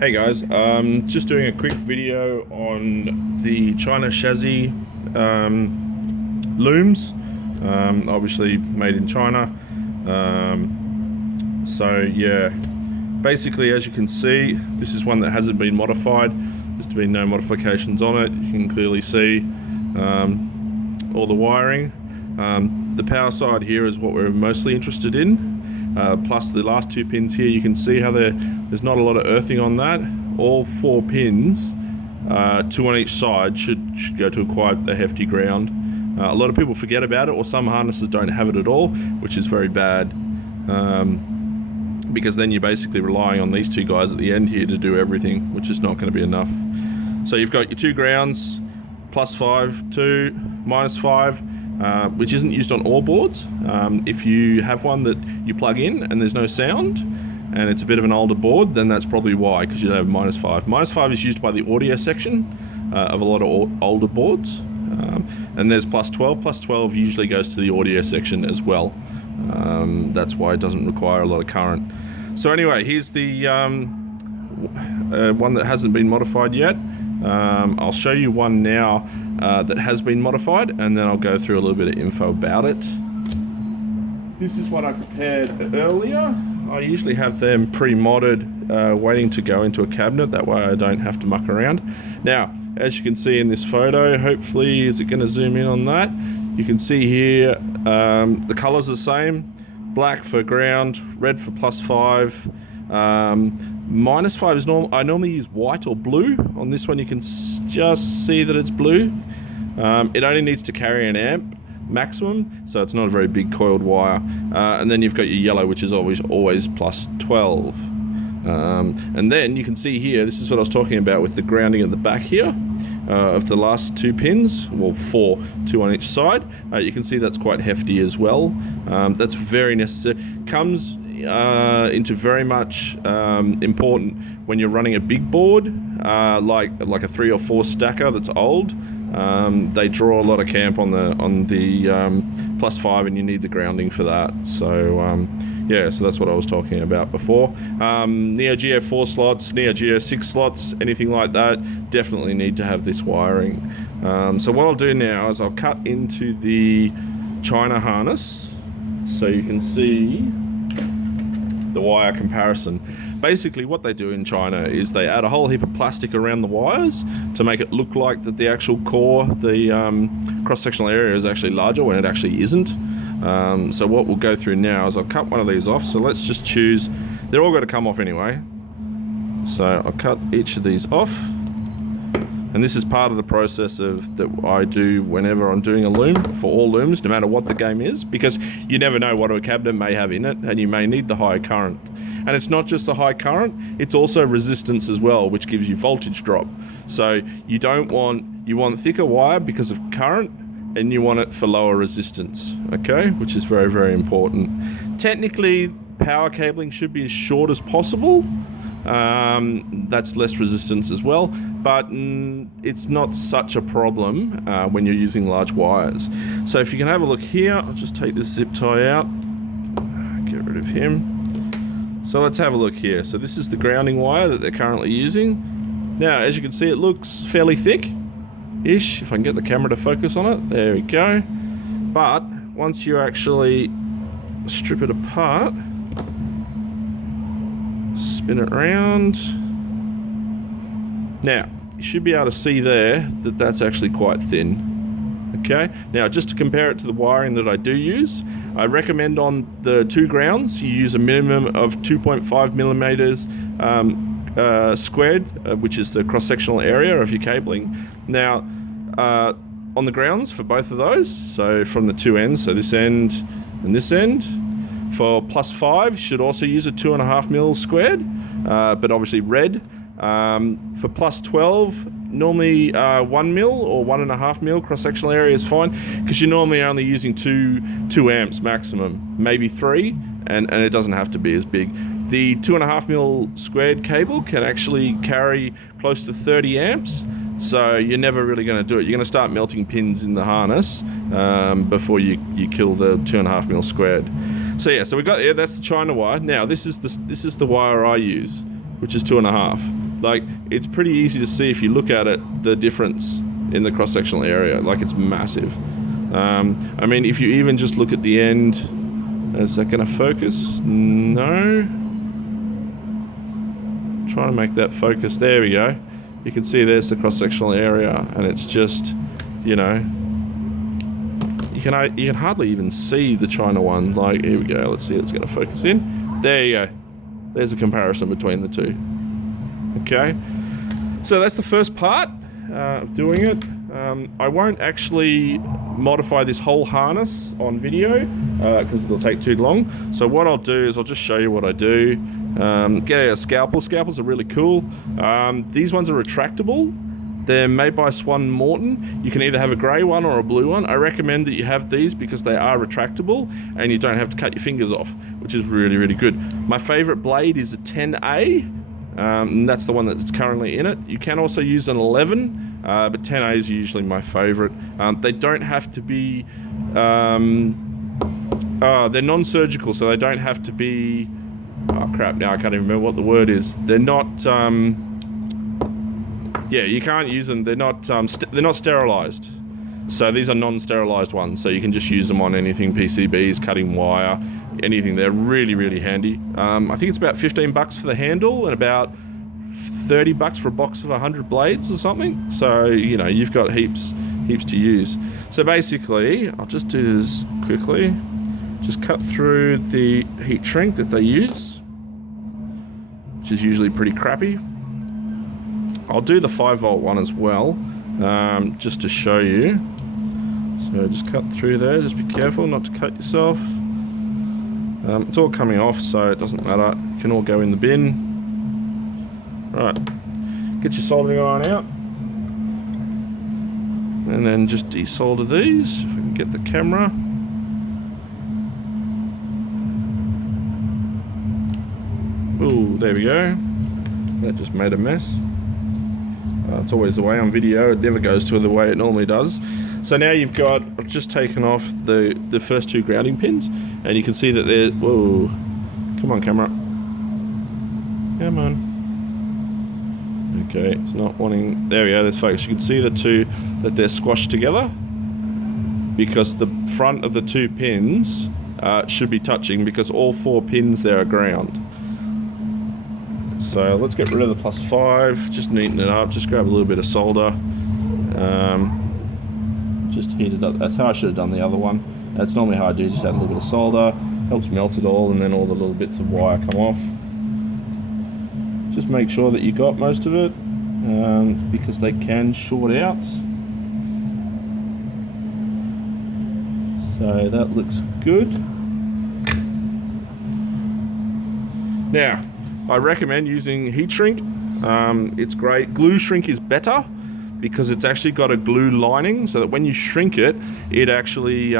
Hey guys, just doing a quick video on the China chassis looms, obviously made in China. So yeah, basically as you can see, this is one that hasn't been modified. There's been no modifications on it. You can clearly see all the wiring. The power side here is what we're mostly interested in. Plus the last two pins here, you can see how there's not a lot of earthing on that. All four pins, two on each side, should go to quite a hefty ground. A lot of people forget about it, or some harnesses don't have it at all, which is very bad, because then you're basically relying on these two guys at the end here to do everything, which is not going to be enough. So you've got your two grounds, +5, 2, -5, which isn't used on all boards. If you have one that you plug in and there's no sound, and it's a bit of an older board, then that's probably why, because you have -5. -5 is used by the audio section of a lot of older boards. And there's +12. +12 usually goes to the audio section as well. That's why it doesn't require a lot of current. So anyway, here's the one that hasn't been modified yet. I'll show you one now that has been modified, and then I'll go through a little bit of info about it. This is what I prepared earlier. I usually have them pre-modded, waiting to go into a cabinet. That way I don't have to muck around. Now, as you can see in this photo, hopefully, is it going to zoom in on that? You can see here, the colors are the same. Black for ground, red for +5. -5 is normal. I normally use white or blue. On this one you can just see that it's blue. It only needs to carry an amp maximum, so it's not a very big coiled wire. And then you've got your yellow, which is always +12. And then you can see here, this is what I was talking about with the grounding at the back here of the last two pins, well, 4, 2 on each side. You can see that's quite hefty as well. That's very necessary. Comes into very much important when you're running a big board, like a 3 or 4 stacker that's old. They draw a lot of camp on the +5, and you need the grounding for that. So yeah, so that's what I was talking about before. Neo Geo 4 slots, Neo Geo 6 slots, anything like that, definitely need to have this wiring. So what I'll do now is I'll cut into the China harness so you can see the wire comparison. Basically what they do in China is they add a whole heap of plastic around the wires to make it look like that the actual core, the cross-sectional area is actually larger when it actually isn't. So what we'll go through now is I'll cut one of these off. So let's just choose, they're all going to come off anyway. So I'll cut each of these off. And this is part of the process that I do whenever I'm doing a loom, for all looms, no matter what the game is, because you never know what a cabinet may have in it, and you may need the high current. And it's not just the high current, it's also resistance as well, which gives you voltage drop. So you want thicker wire because of current, and you want it for lower resistance, okay? Which is very, very important. Technically, power cabling should be as short as possible. That's less resistance as well, but it's not such a problem when you're using large wires. So if you can have a look here, I'll just take this zip tie out, get rid of him. So let's have a look here. So this is the grounding wire that they're currently using. Now, as you can see, it looks fairly thick-ish, if I can get the camera to focus on it. There we go. But once you actually strip it apart, spin it around. Now, you should be able to see there that that's actually quite thin. Okay, now just to compare it to the wiring that I do use, I recommend on the 2 grounds you use a minimum of 2.5 millimeters squared, which is the cross-sectional area of your cabling. Now, on the grounds for both of those, so from the 2 ends, so this end and this end, for +5, should also use a 2.5 mil squared, but obviously red. For +12, normally 1 mil or 1.5 mil cross-sectional area is fine, because you're normally only using 2 amps maximum, maybe 3, and it doesn't have to be as big. The 2.5 mil squared cable can actually carry close to 30 amps. So you're never really going to do it. You're going to start melting pins in the harness before you kill the 2.5 mil squared. So yeah, so we got, yeah, that's the China wire. Now this is the wire I use, which is 2.5. like, it's pretty easy to see if you look at it, the difference in the cross-sectional area. Like, it's massive. I mean, if you even just look at the end, is that going to focus? No. Trying to make that focus. There we go. You can see there's the cross-sectional area, and it's just, you know, you can hardly even see the China one. Like, here we go. Let's see, it's going to focus in. There you go. There's a comparison between the two. Okay. So that's the first part of doing it. I won't actually modify this whole harness on video because it'll take too long. So what I'll do is I'll just show you what I do. Get a scalpel. Scalpels are really cool. These ones are retractable. They're made by Swan Morton. You can either have a grey one or a blue one. I recommend that you have these because they are retractable and you don't have to cut your fingers off, which is really, really good. My favourite blade is a 10A, and that's the one that's currently in it. You can also use an 11, but 10A is usually my favourite. They don't have to be... they're non-surgical, so they don't have to be... Oh crap, now I can't even remember what the word is. They're not... yeah, you can't use them. They're not sterilized. So these are non-sterilized ones. So you can just use them on anything, PCBs, cutting wire, anything. They're really, really handy. I think it's about $15 for the handle and about $30 for a box of 100 blades or something. So, you know, you've got heaps to use. So basically, I'll just do this quickly. Just cut through the heat shrink that they use, which is usually pretty crappy. I'll do the 5-volt one as well, just to show you. So just cut through there, just be careful not to cut yourself. It's all coming off, so it doesn't matter. It can all go in the bin. Right, get your soldering iron out. And then just desolder these, if I can get the camera. Ooh, there we go. That just made a mess. It's always the way on video, it never goes to the way it normally does. So now you've got, I've just taken off the first two grounding pins, and you can see that they're, whoa, come on camera. Come on. Okay, it's not wanting, there we go, there's focus. You can see the two, that they're squashed together, because the front of the two pins should be touching, because all 4 pins there are ground. So let's get rid of the +5, just neaten it up, just grab a little bit of solder, just heat it up. That's how I should have done the other one. That's normally how I do, just add a little bit of solder, helps melt it all, and then all the little bits of wire come off. Just make sure that you got most of it, because they can short out. So that looks good. Now, I recommend using heat shrink. It's great. Glue shrink is better because it's actually got a glue lining, so that when you shrink it, it actually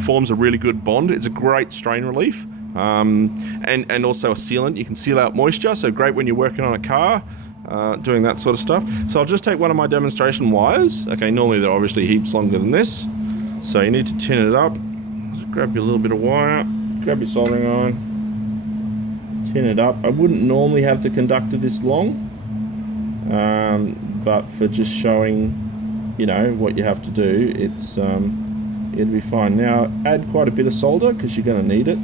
forms a really good bond. It's a great strain relief, and also a sealant. You can seal out moisture, so great when you're working on a car, doing that sort of stuff. So I'll just take one of my demonstration wires. Okay, normally they're obviously heaps longer than this, so you need to tin it up. Just grab your little bit of wire, grab your soldering iron, tin it up. I wouldn't normally have the conductor this long, but for just showing, you know, what you have to do, it's it'll be fine. Now add quite a bit of solder because you're going to need it.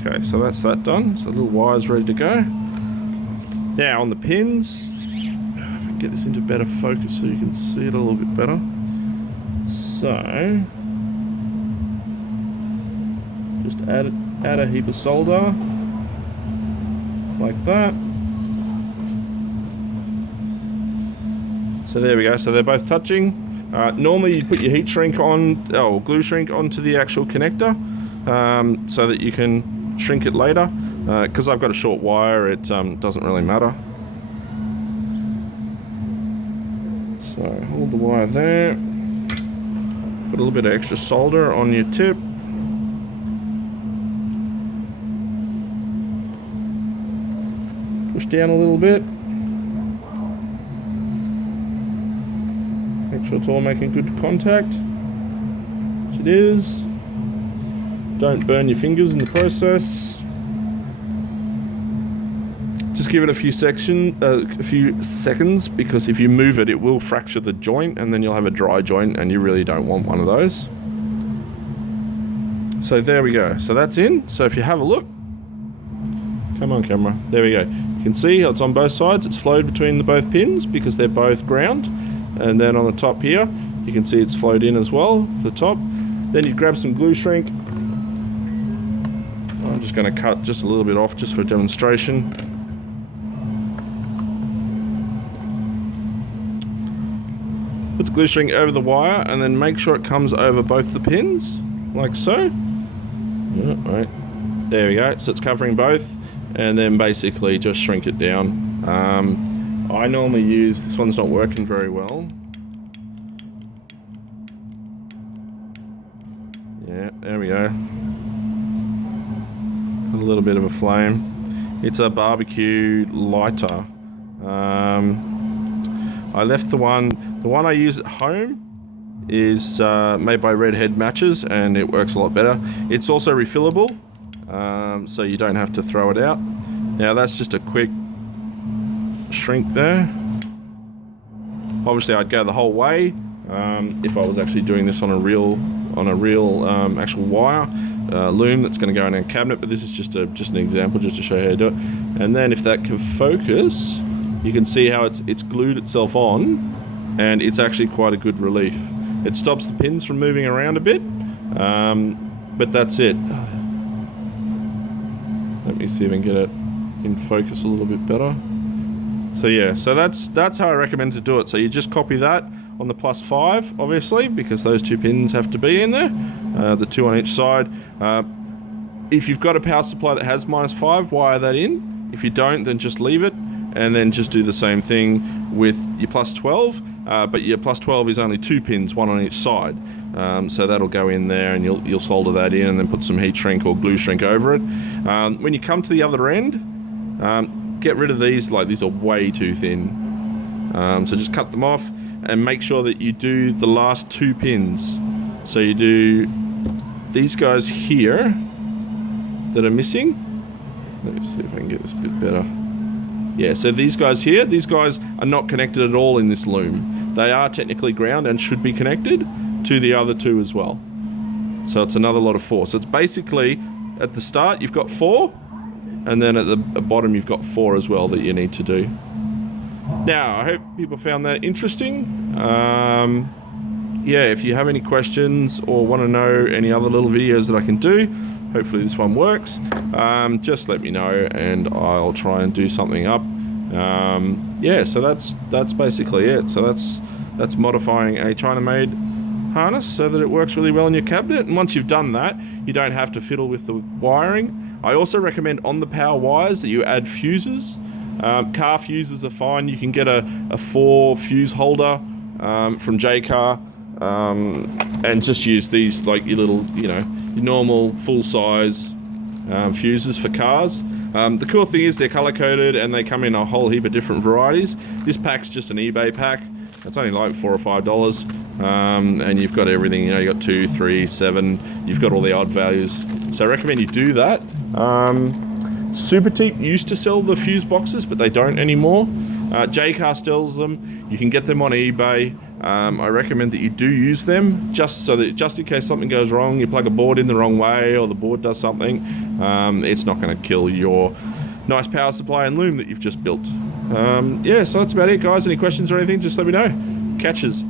Okay, so that's that done. So the little wire's ready to go. Now on the pins, if I can get this into better focus so you can see it a little bit better. So just add a heap of solder like that. So there we go, so they're both touching. Normally you put your heat shrink on, glue shrink onto the actual connector, so that you can shrink it later. Because I've got a short wire, it doesn't really matter. So hold the wire there, put a little bit of extra solder on your tip. Push down a little bit. Make sure it's all making good contact, which it is. Don't burn your fingers in the process. Just give it a few seconds, because if you move it, it will fracture the joint, and then you'll have a dry joint, and you really don't want one of those. So there we go. So that's in. So if you have a look, come on camera, there we go. You can see how it's on both sides. It's flowed between the both pins because they're both ground. And then on the top here, you can see it's flowed in as well, the top. Then you grab some glue shrink. I'm just going to cut just a little bit off just for demonstration. Put the glue string over the wire and then make sure it comes over both the pins, like so. Yeah, right. There we go. So it's covering both, and then basically just shrink it down. I normally use, this one's not working very well. Yeah, there we go. Put a little bit of a flame. It's a barbecue lighter. I left the one I use at home is made by Redhead Matches, and it works a lot better. It's also refillable, so you don't have to throw it out. Now that's just a quick shrink there. Obviously I'd go the whole way if I was actually doing this on a real actual wire loom that's going to go in a cabinet, but this is just an example just to show you how to do it. And then if that can focus, you can see how it's glued itself on, and it's actually quite a good relief. It stops the pins from moving around a bit, but that's it. Let me see if I can get it in focus a little bit better. So yeah, so that's how I recommend to do it. So you just copy that on the +5, obviously, because those two pins have to be in there, the two on each side. If you've got a power supply that has -5, wire that in. If you don't, then just leave it, and then just do the same thing with your +12, but your +12 is only 2 pins, one on each side. So that'll go in there, and you'll solder that in, and then put some heat shrink or glue shrink over it. When you come to the other end, get rid of these, like these are way too thin. So just cut them off, and make sure that you do the last 2 pins. So you do these guys here that are missing. Let me see if I can get this a bit better. Yeah, so these guys here, these guys are not connected at all in this loom. They are technically ground and should be connected to the other 2 as well. So it's another lot of 4. So it's basically, at the start you've got 4, and then at the bottom you've got 4 as well that you need to do. Now, I hope people found that interesting. Yeah, if you have any questions or want to know any other little videos that I can do, hopefully this one works, just let me know and I'll try and do something up. Yeah, so that's basically it. So that's modifying a China-made harness so that it works really well in your cabinet. And once you've done that, you don't have to fiddle with the wiring. I also recommend on the power wires that you add fuses. Car fuses are fine. You can get a 4 fuse holder from J-Car, and just use these like your little, your normal full-size fuses for cars. The cool thing is they're color-coded and they come in a whole heap of different varieties. This pack's just an eBay pack. It's only like $4 or $5, and you've got everything. You've got 2, 3, 7. You've got all the odd values. So I recommend you do that. Super Teep used to sell the fuse boxes, but they don't anymore. J-Car sells them. You can get them on eBay. I recommend that you do use them, just in case something goes wrong, you plug a board in the wrong way, or the board does something, it's not going to kill your nice power supply and loom that you've just built. Yeah, so that's about it, guys. Any questions or anything, just let me know. Catches.